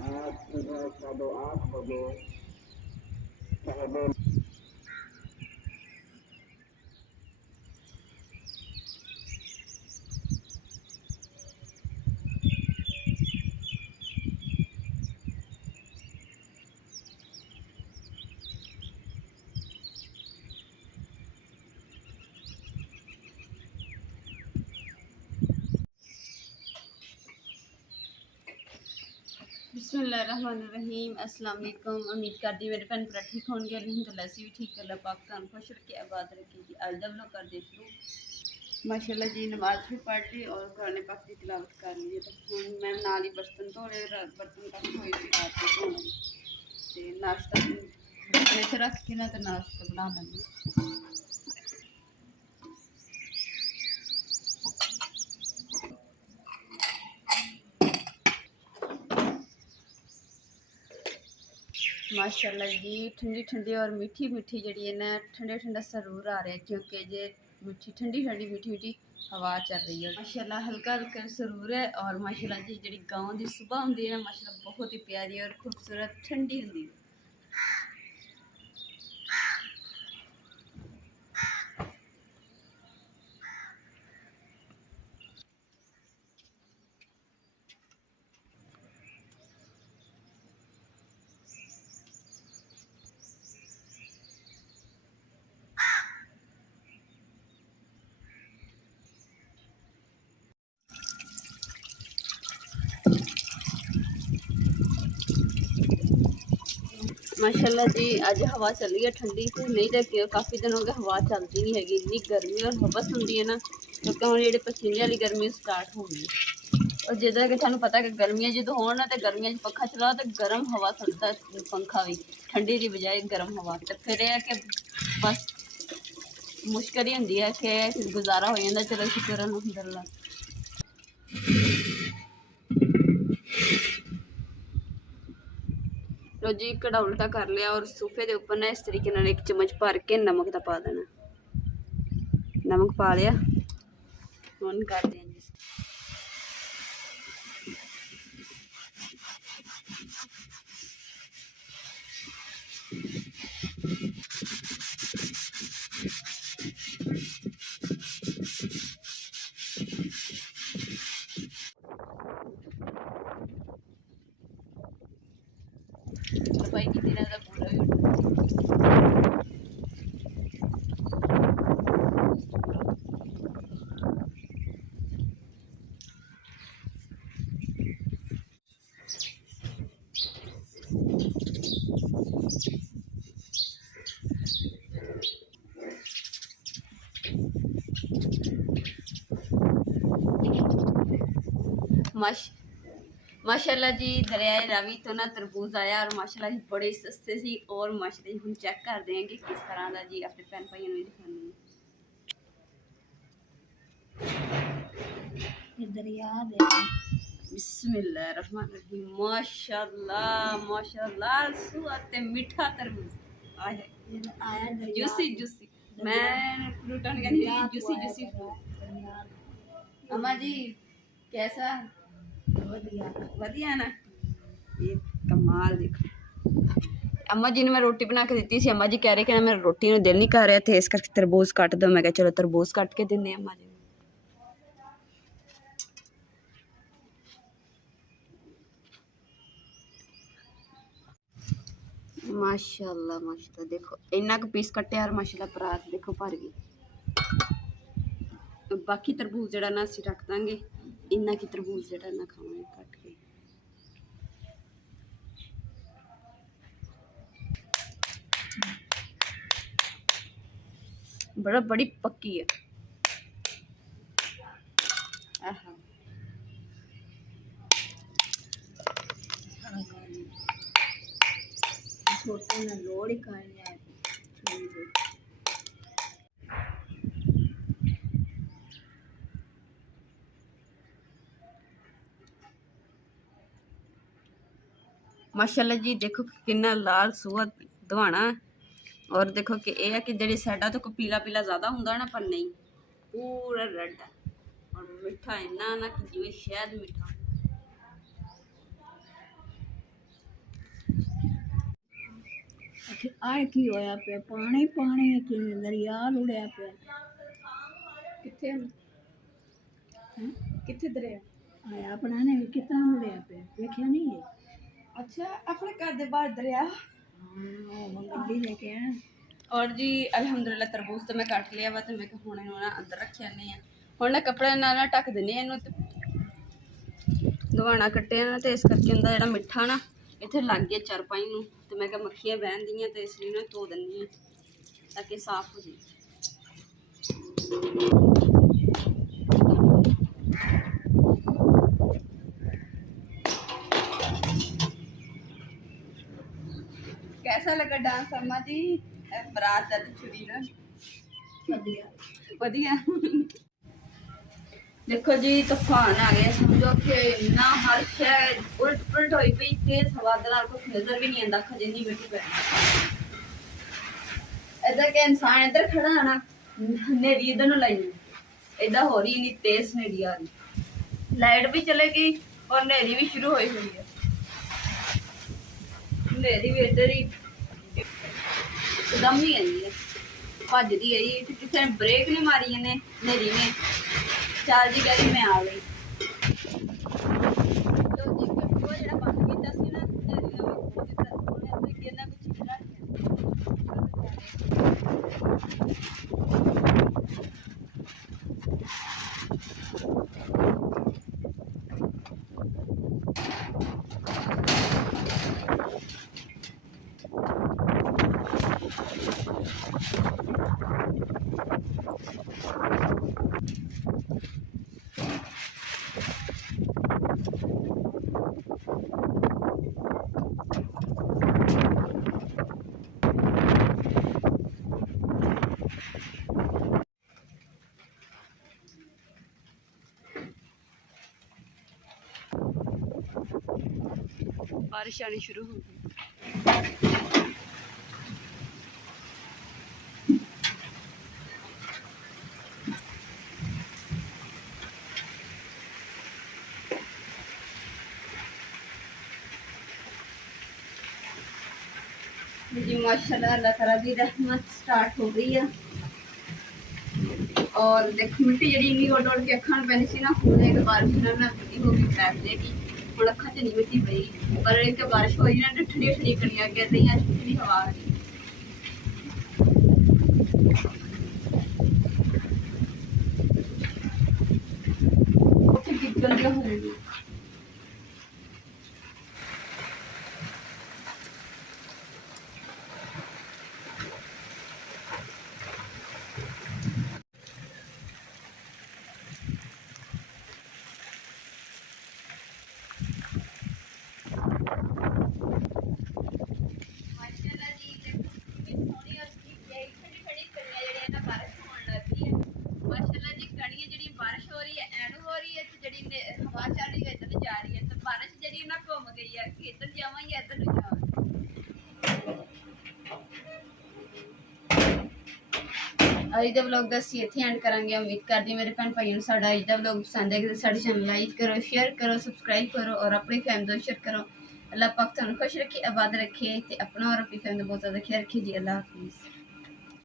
आज सुबह 8:30 बजे बिस्मिल्लाहिर्रहमानिर्रहीम। अस्सलाम वालेकुम। उम्मीद करती मेरे भैन भरा ठीक होंगे। अल्हम्दुलिल्लाह से भी ठीक। अल्लाह पाक तुहानू खुश रखे, आबाद रखे जी। अज दा व्लॉग कर दे शुरू। माशाल्लाह जी नमाज भी पढ़ ली और कुरान पाक की तिलावत कर ली। तो हुण मैं नाल ही बर्तन धो ले, बर्तन काफ़ी होए सी रात को धोने ते नाश्ता इत्थे रख के ना ते नाश्ता बना लैंदी। माशाल्लाह जी ठंडी ठंडी और मीठी मीठी जी है ना, ठंडे ठंडा सरूर आ रहा है क्योंकि जे मीठी ठंडी ठंडी मीठी मीठी हवा चल रही है। माशाल्लाह हल्का हल्का सरूर है। और माशाल्लाह जी जी गाँव की सुबह होंगी है ना, माशाल्लाह बहुत ही प्यारी और खूबसूरत ठंडी होंगी है। माशाल्लाह जी अज हवा चल रही है ठंडी से, नहीं तो काफ़ी दिन हो गए हवा चलती नहीं हैगी। इन्नी गर्मी और हवस होंगी है ना, क्योंकि हम जो पसीने वाली गर्मी स्टार्ट हो गई। और जिदा कि थानू पता कि गर्मियाँ जो हो ना, तो गर्मियों पखा चलाओ तो गर्म हवा छड्डदा पंखा भी, ठंडी की बजाय गर्म हवा। तो फिर यह कि बस मुश्किल ही होंगी है कि गुजारा हो जाता। चलो शुक्र अल्हम्दुलिल्लाह। लो जी कड़ा उल्टा कर लिया और सोफे के उपर ना इस तरीके नाल एक चम्मच भर के नमक का पा देना। नमक पा लिया, हुण करते हैं जी। सफाई की ना पूरा भी माशाल्लाह जी दरियाए रावी तो ना तरबूज आया और माशाल्लाह जी बड़े सस्ते सी। और माशाल्लाह जी हम चेक कर दें कि किस तरह का जी अपने भैन भाइयों में दिखाने दरिया दे। बिस्मिल्लाहिर्रहमानिर्रहीम। माशाल्लाह माशाल्लाह सुअत मीठा तरबूज आया जूसी जूसी। मैं फ्रूट कहती जूसी जूसी फ्रूट। अम्मा जी कैसा वधिया ना, ये कमाल देखो। अम्मा जी ने मैं रोटी बना के दी थी। अम्मा जी कह रहे कि मेरा रोटी में दिल नहीं कर रहा थे, इस करके तरबूज कट दो। मैं चलो तरबूज कट के देने अम्मा जी। माशाल्लाह माशाल्लाह देखो इन्ना क पीस कट्टे और माशाल्लाह परात देखो भर गई। बाकी तरबूज जड़ा ना असीं रख देंगे, इन्ना की तरबूज जड़ा ना खावांगे कट के। बड़ी पक्की है। आहा छोटे ना लोड़ ही खाए। माशाल्लाह जी देखो कितना लाल सूआ दवाना। और देखो कि यह है कि जी साइडा तो पीला पीला ज़्यादा होंगे ना, पर नहीं पूरा रेड है और मिठा इन्ना ना कि जिवें शहद मिठा। आए की होया पे पानी पानी कि दरिया उड़िया पे किथे किथे दरिया आया अपना ने भी कितना उड़िया पे देखिया नहीं है। अच्छा अपने घर दे बाहर दरिया। वो गड्डी लेके आया। और जी अलहमदुलिल्लाह तरबूज तो मैं कट लिया वा, तो मैं हुण इहनूं ना अंदर रख आने हैं। हुण ना कपड़े नाल ना ढक दिंदे इहनूं, दवाना कट्टिया ना, तो इस करके इहदा जिहड़ा मिठा ना इत्थे लग गया चारपाई नूं, तो मैं कहा मक्खियां बहन दियां, तो इसलिए ना धो दिंदी हां ताकि साफ हो जाए। कैसा लगा डांस अम्मा जी? बरात दा छुरी ना बढ़िया वधिया। देखो जी तूफान आ गया, समझो कि इन्ना हर शय उल्ट पुलट होई पई, तेज हवा दे नाल कुछ नजर भी नहीं आंदा, खजिनी बैठी पई इधर के इंसान इधर खड़ा है ना, नेरी इधर नु लाई इधर हो रही, नहीं तेज नेरी आ रही, लाइट भी चलेगी और नेरी भी शुरू हुई हुई है। नेरी भी इधर ही एकदम नहीं आई है, भजदी आई, किसी ने ब्रेक नहीं मारी इन्हें नेरी ने, चाल जी कह मैं आ गई। तो जी वो जरा बंद कीता सी ना नेरी ने वो खो दिता, ਉਹਨੇ ਆਪਣੇ ਕਿੰਨਾ ਕੁ ਚੀਜ਼ ਰੱਖ बारिश आनी शुरू हो गई। जी माशाल्लाह अल्लाह ताला की रहमत स्टार्ट हो गई है। और देखो मिट्टी जी इन्नी उड़ उड़ के अखा पैनी सी ना, हुण एक बारिश नाल ना मिट्टी हो गई पैप जेगी, हुण अखा च नहीं मिट्टी पई, पर एक बारिश होई ना तो ठंडी ठंडी कणियां गिर रही, ठंडी हवा आ रही। ओके गंदियां हो रही हवा चल रही है, इधर जा रही है, तो बारिश जी ना घूम गई है कि इधर जावा या इधर जावा। अज का व्लॉग असीं इत्थे एंड करांगे। उम्मीद करदी मेरे भैन भाइयों नूं साडा अज दा व्लॉग पसंद है, साडे चैनल लाइक करो, शेयर करो, सबसक्राइब करो और अपनी फैमिली को शेयर करो। अल्लाह पाक तुहानूं खुश रखे, आबाद रखे, ते अपना और अपनी फैमिली बहुत ज़्यादा ख्याल रखे जी। अल्लाह हाफिज़।